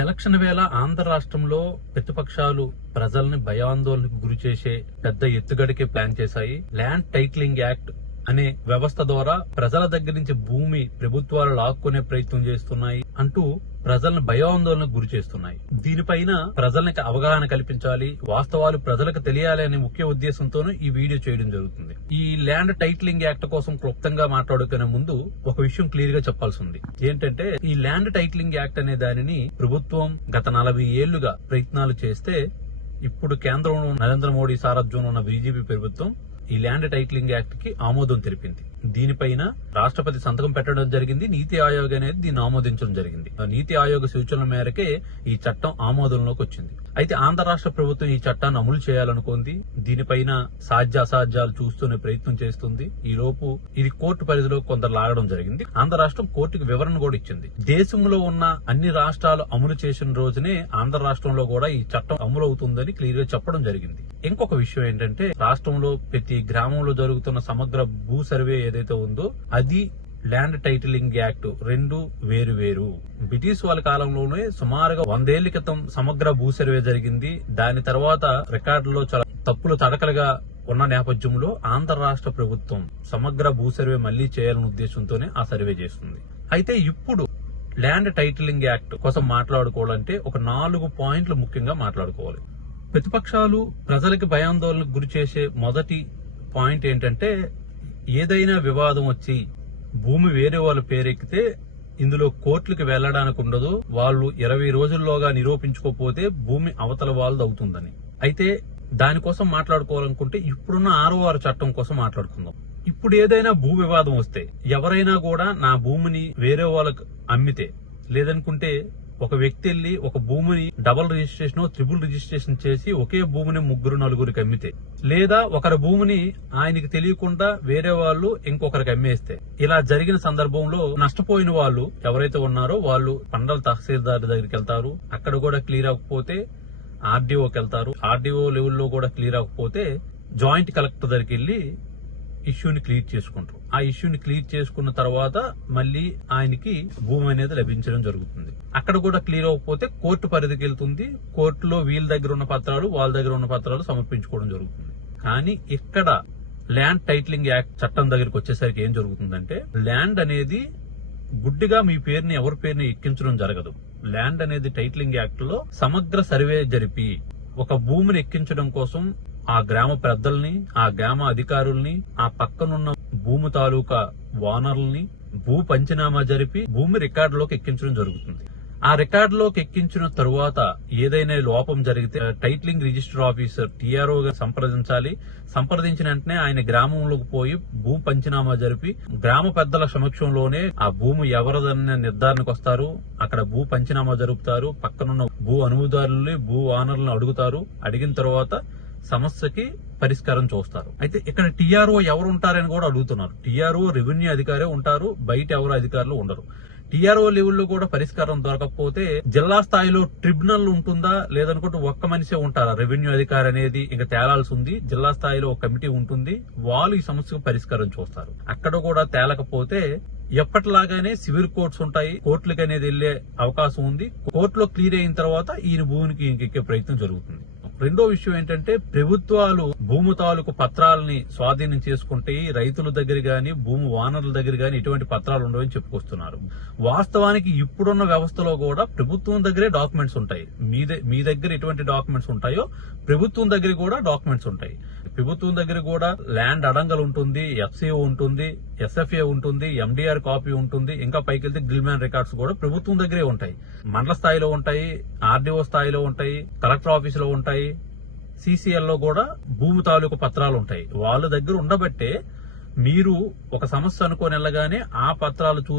Election వేళ ఆంధ్ర రాష్ట్రంలో ప్రతిపక్షాలు ప్రజల్ని భయాందోళనకు గురి చేసే పెద్ద ఎత్తుగడికి ప్లాన్ చేశాయి. ల్యాండ్ టైటిలింగ్ యాక్ట్ అనే వ్యవస్థ ద్వారా ప్రజల దగ్గర నుంచి భూమి ప్రభుత్వాలు లాక్కునే ప్రయత్నం చేస్తున్నాయి అంటూ ప్రజలను భయాందోళనకు గురి చేస్తున్నాయి. దీనిపైన ప్రజలకు అవగాహన కల్పించాలి వాస్తవాలు ప్రజలకు తెలియాలి అనే ముఖ్య ఉద్దేశంతోనూ ఈ వీడియో చేయడం జరుగుతుంది. ఈ ల్యాండ్ టైటిలింగ్ యాక్ట్ కోసం క్లుప్తంగా మాట్లాడుకునే ముందు ఒక విషయం క్లియర్గా చెప్పాల్సి ఉంది. ఏంటంటే ఈ ల్యాండ్ టైటిలింగ్ యాక్ట్ అనే దానిని ప్రభుత్వం గత నలభై ఏళ్ళుగా ప్రయత్నాలు చేస్తే ఇప్పుడు కేంద్రంలో నరేంద్ర మోడీ సారథ్యంలో ఉన్న బీజేపీ ప్రభుత్వం ఈ ల్యాండ్ టైటిలింగ్ యాక్ట్కి ఆమోదం తెలిపింది. దీనిపైన రాష్ట్రపతి సంతకం పెట్టడం జరిగింది. నీతి ఆయోగ్ అనేది దీన్ని ఆమోదించడం జరిగింది. ఆ నీతి ఆయోగ్ సూచనల మేరకే ఈ చట్టం ఆమోదంలోకి వచ్చింది. అయితే ఆంధ్ర రాష్ట్ర ప్రభుత్వం ఈ చట్టాన్ని అమలు చేయాలనుకుంది. దీనిపైన సాధ్య అసాధ్యాలు చూస్తూనే ప్రయత్నం చేస్తుంది. ఈ లోపు ఇది కోర్టు పరిధిలో కొందరు లాగడం జరిగింది. ఆంధ్ర రాష్ట్రం కోర్టుకు వివరణ కూడా ఇచ్చింది. దేశంలో ఉన్న అన్ని రాష్ట్రాలు అమలు చేసిన రోజునే ఆంధ్ర రాష్ట్రంలో కూడా ఈ చట్టం అమలు అవుతుందని క్లియర్గా చెప్పడం జరిగింది. ఇంకొక విషయం ఏంటంటే రాష్ట్రంలో ప్రతి గ్రామంలో జరుగుతున్న సమగ్ర భూ సర్వే ఏదైతే ఉందో అది ల్యాండ్ టైటిలింగ్ యాక్ట్ రెండు వేరు వేరు. బ్రిటిష్ వాళ్ళ కాలంలోనే సుమారుగా వందేళ్ళ క్రితం సమగ్ర భూ సర్వే జరిగింది. దాని తర్వాత రికార్డులో చాలా తప్పులు తడకలుగా ఉన్న నేపథ్యంలో ఆంధ్ర రాష్ట్ర ప్రభుత్వం సమగ్ర భూ సర్వే మళ్ళీ చేయాలనే ఉద్దేశంతోనే ఆ సర్వే చేస్తుంది. అయితే ఇప్పుడు ల్యాండ్ టైటిలింగ్ యాక్ట్ కోసం మాట్లాడుకోవాలంటే ఒక నాలుగు పాయింట్లు ముఖ్యంగా మాట్లాడుకోవాలి. ప్రతిపక్షాలు ప్రజలకు భయాందోళనకు గురి చేసే మొదటి పాయింట్ ఏంటంటే ఏదైనా వివాదం వచ్చి భూమి వేరే వాళ్ళ పేరెక్కితే ఇందులో కోర్టులకు వెళ్ళడానికి ఉండదు. వాళ్ళు ఇరవై రోజుల్లోగా నిరూపించుకోకపోతే భూమి అవతల వాళ్ళది అవుతుందని. అయితే దానికోసం మాట్లాడుకోవాలనుకుంటే ఇప్పుడున్న ఆరో ఆరు చట్టం కోసం మాట్లాడుకుందాం. ఇప్పుడు ఏదైనా భూ వివాదం వస్తే ఎవరైనా కూడా నా భూమిని వేరే వాళ్ళకు అమ్మితే లేదనుకుంటే ఒక వ్యక్తి వెళ్ళి ఒక భూమిని డబుల్ రిజిస్ట్రేషన్ త్రిబుల్ రిజిస్ట్రేషన్ చేసి ఒకే భూమిని ముగ్గురు నలుగురికి అమ్మితే లేదా ఒకరి భూమిని ఆయనకి తెలియకుండా వేరే వాళ్ళు ఇంకొకరికి అమ్మేస్తే ఇలా జరిగిన సందర్భంలో నష్టపోయిన వాళ్ళు ఎవరైతే ఉన్నారో వాళ్ళు పండల తహసీల్దార్ దగ్గరికి వెళ్తారు. అక్కడ కూడా క్లియర్ అవ్వకపోతే ఆర్డీఓకి వెళ్తారు. ఆర్డీఓ లెవెల్లో కూడా క్లియర్ అవ్వకపోతే జాయింట్ కలెక్టర్ దగ్గరికి వెళ్ళి ఇష్యూని క్లియర్ చేసుకుంటారు ఆ ఇష్యూని క్లియర్ చేసుకున్న తర్వాత మళ్ళీ ఆయనకి భూమి అనేది లభించడం జరుగుతుంది. అక్కడ కూడా క్లియర్ అవ్వకపోతే కోర్టు పరిధికి వెళ్తుంది. కోర్టులో వీళ్ళ దగ్గర ఉన్న పత్రాలు వాళ్ళ దగ్గర ఉన్న పత్రాలు సమర్పించుకోవడం జరుగుతుంది. కానీ ఇక్కడ ల్యాండ్ టైటిలింగ్ యాక్ట్ చట్టం దగ్గరికి వచ్చేసరికి ఏం జరుగుతుందంటే ల్యాండ్ అనేది గుడ్డిగా మీ పేరుని ఎవరి పేరుని ఎక్కించడం జరగదు. ల్యాండ్ అనేది టైటిలింగ్ యాక్ట్లో సమగ్ర సర్వే జరిపి ఒక భూమిని ఎక్కించడం కోసం ఆ గ్రామ పెద్దల్ని ఆ గ్రామ అధికారుల్ని ఆ పక్కనున్న భూమి తాలూకా ఓనర్లని భూ పంచనామా జరిపి భూమి రికార్డులోకి ఎక్కించడం జరుగుతుంది. ఆ రికార్డులోకి ఎక్కించిన తరువాత ఏదైనా లోపం జరిగితే టైటిలింగ్ రిజిస్టర్ ఆఫీసర్ టీఆర్ఓ సంప్రదించాలి. సంప్రదించిన వెంటనే ఆయన గ్రామంలోకి పోయి భూ పంచనామా జరిపి గ్రామ పెద్దల సమక్షంలోనే ఆ భూమి ఎవరిదన్న నిర్ధారణకు వస్తారు. అక్కడ భూ పంచనామా జరుపుతారు. పక్కనున్న భూ అనుభవదారుల్ని భూ ఓనర్లను అడుగుతారు. అడిగిన తర్వాత సమస్యకి పరిష్కారం చూస్తారు. అయితే ఇక్కడ టీఆర్ఓ ఎవరు ఉంటారని కూడా అడుగుతున్నారు. టీఆర్ఓ రెవెన్యూ అధికారే ఉంటారు బయట ఎవరు అధికారులు ఉండరు. టీఆర్ఓ లెవెల్లో కూడా పరిష్కారం దొరకకపోతే జిల్లా స్థాయిలో ట్రిబ్యునల్ ఉంటుందా లేదనుకుంటే ఒక్క మనిషే ఉంటారా? రెవెన్యూ అధికారి అనేది ఇంకా తేలాల్సి ఉంది. జిల్లా స్థాయిలో ఒక కమిటీ ఉంటుంది. వాళ్ళు ఈ సమస్యకు పరిష్కారం చూస్తారు. అక్కడ కూడా తేలకపోతే ఎప్పటిలాగానే సివిల్ కోర్ట్స్ ఉంటాయి. కోర్టులకు అనేది వెళ్ళే అవకాశం ఉంది. కోర్టులో క్లియర్ అయిన తర్వాత ఈయన భూమికి ఇంకెక్కే ప్రయత్నం జరుగుతుంది. రెండో విషయం ఏంటంటే ప్రభుత్వాలు భూమి తాలూకు పత్రాలని స్వాధీనం చేసుకుంటే రైతుల దగ్గర గాని భూమి వానరుల దగ్గర గాని ఇటువంటి పత్రాలు ఉండవని చెప్పుకొస్తున్నారు. వాస్తవానికి ఇప్పుడున్న వ్యవస్థలో కూడా ప్రభుత్వం దగ్గరే డాక్యుమెంట్స్ ఉంటాయి. మీ మీ దగ్గర ఎటువంటి డాక్యుమెంట్స్ ఉంటాయో ప్రభుత్వం దగ్గర కూడా డాక్యుమెంట్స్ ఉంటాయి. ప్రభుత్వం దగ్గర కూడా ల్యాండ్ అడంగలు ఉంటుంది ఎఫ్సిఓ ఉంటుంది ఎస్ఎఫ్ఏ ఉంటుంది ఎండిఆర్ కాపీ ఉంటుంది ఇంకా పైకి వెళ్తే గిల్మ్యాన్ రికార్డ్స్ కూడా ప్రభుత్వం దగ్గరే ఉంటాయి. మండల స్థాయిలో ఉంటాయి ఆర్డీఓ స్థాయిలో ఉంటాయి కలెక్టర్ ఆఫీస్లో ఉంటాయి సిసిఎల్లో కూడా భూమి తాలూకు పత్రాలు ఉంటాయి. వాళ్ళ దగ్గర ఉండబట్టే మీరు ఒక సమస్య అనుకోని వెళ్ళగానే ఆ పత్రాలు చూసి